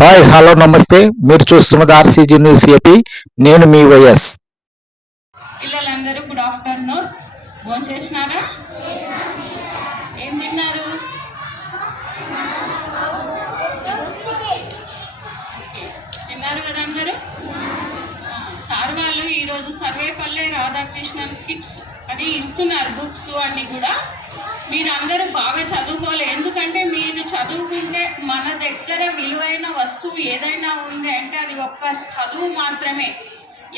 Hi hello నమస్తే. మీరు చూస్తున్నది ఆర్సీజీ న్యూస్ ఏపీ. నేను మీ వైఎస్. పిల్లలందరూ గుడ్ ఆఫ్టర్నూన్. భోంచేసినారా? ఏం తిన్నారు? తిన్నారు కదా అందరూ. సార్ వాళ్ళు ఈరోజు సర్వేపల్లె రాధాకృష్ణన్ కిట్స్ అని ఇస్తున్నారు, బుక్స్ అన్నీ కూడా. మీరు అందరూ బాగా చదువుకోవాలి. ఎందుకంటే మీరు చదువుకుంటే మన దగ్గర విలువైన వస్తువు ఏదైనా ఉంది అంటే అది ఒక్క చదువు మాత్రమే.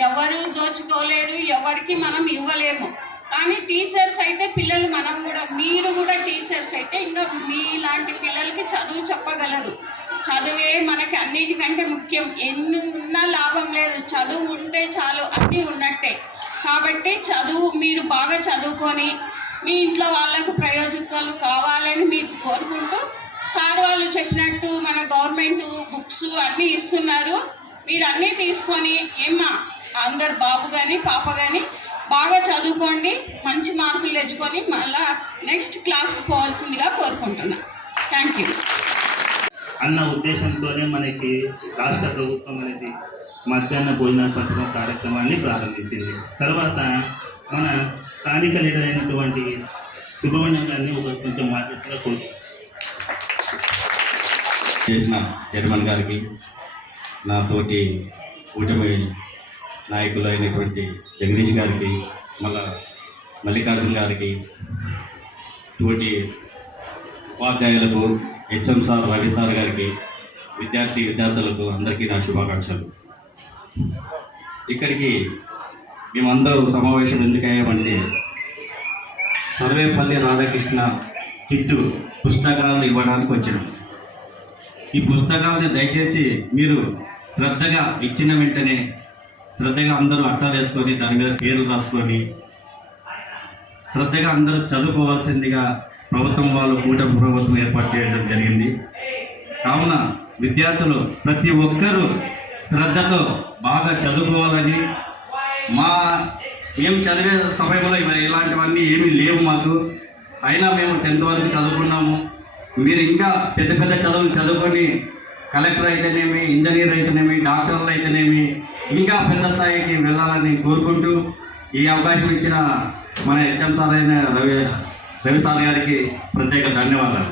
ఎవరు దోచుకోలేరు, ఎవరికి మనం ఇవ్వలేము. కానీ టీచర్స్ అయితే పిల్లలు, మనం కూడా, మీరు కూడా టీచర్స్ అయితే ఇంకా మీలాంటి పిల్లలకి చదువు చెప్పగలరు. చదువే మనకి అన్నిటికంటే ముఖ్యం. ఎన్ని ఉన్నా లాభం లేదు, చదువు ఉంటే చాలు, అన్నీ ఉన్నట్టే. కాబట్టి చదువు మీరు బాగా చదువుకొని మీ ఇంట్లో వాళ్ళకు ప్రయోజనాలు కావాలని మీరు కోరుకుంటూ, సార్ వాళ్ళు చెప్పినట్టు మన గవర్నమెంట్ బుక్స్ అన్నీ ఇస్తున్నారు. మీరు అన్నీ తీసుకొని ఏమ్మా అందరు బాబు కానీ పాప కానీ బాగా చదువుకోండి, మంచి మార్కులు తెచ్చుకొని మళ్ళా నెక్స్ట్ క్లాస్కి పోవాల్సిందిగా కోరుకుంటున్నా. Thank you. అన్న ఉద్దేశంతోనే మనకి రాష్ట్ర ప్రభుత్వం అనేది మధ్యాహ్న భోజన పథకం కార్యక్రమాన్ని ప్రారంభించింది. తర్వాత మన స్థానిక లీడర్ అయినటువంటి సుబ్రహ్మణ్యం గారిని కొంచెం మాట్లాడుతూ చేసిన చైర్మన్ గారికి, నా తోటి కూటమి నాయకులు అయినటువంటి జగదీష్ గారికి, మల్లికార్జున్ గారికి, తోటి ఉపాధ్యాయులకు, హెచ్ఎం సార్, రవి సార్ గారికి, విద్యార్థులకు అందరికీ నా శుభాకాంక్షలు. ఇక్కడికి మేమందరూ సమావేశం ఎందుకయ్యామంటే, సర్వేపల్లి రాధాకృష్ణ కిట్టు పుస్తకాలు ఇవ్వడానికి వచ్చినాం. ఈ పుస్తకాలను దయచేసి మీరు శ్రద్ధగా ఇచ్చిన వెంటనే శ్రద్ధగా అందరూ అట్టాలు వేసుకొని దాని మీద పేర్లు రాసుకొని శ్రద్ధగా అందరూ చదువుకోవాల్సిందిగా ప్రభుత్వం వాళ్ళు, కూటమి ప్రభుత్వం ఏర్పాటు చేయడం జరిగింది. కావున విద్యార్థులు ప్రతి ఒక్కరూ శ్రద్ధతో బాగా చదువుకోవాలని, మేము చదివే సమయంలో ఇలాంటివన్నీ ఏమీ లేవు మాకు. అయినా మేము 10th వరకు చదువుకున్నాము. మీరు ఇంకా పెద్ద పెద్ద చదువులు చదువుకొని కలెక్టర్ అయితేనేమి, ఇంజనీర్ అయితేనేమి, డాక్టర్లు అయితేనేమి ఇంకా పెద్ద స్థాయికి వెళ్ళాలని కోరుకుంటూ, ఈ అవకాశం ఇచ్చిన మన హెచ్ఎం సార్ అయిన రవి సార్ గారికి ప్రత్యేక ధన్యవాదాలు.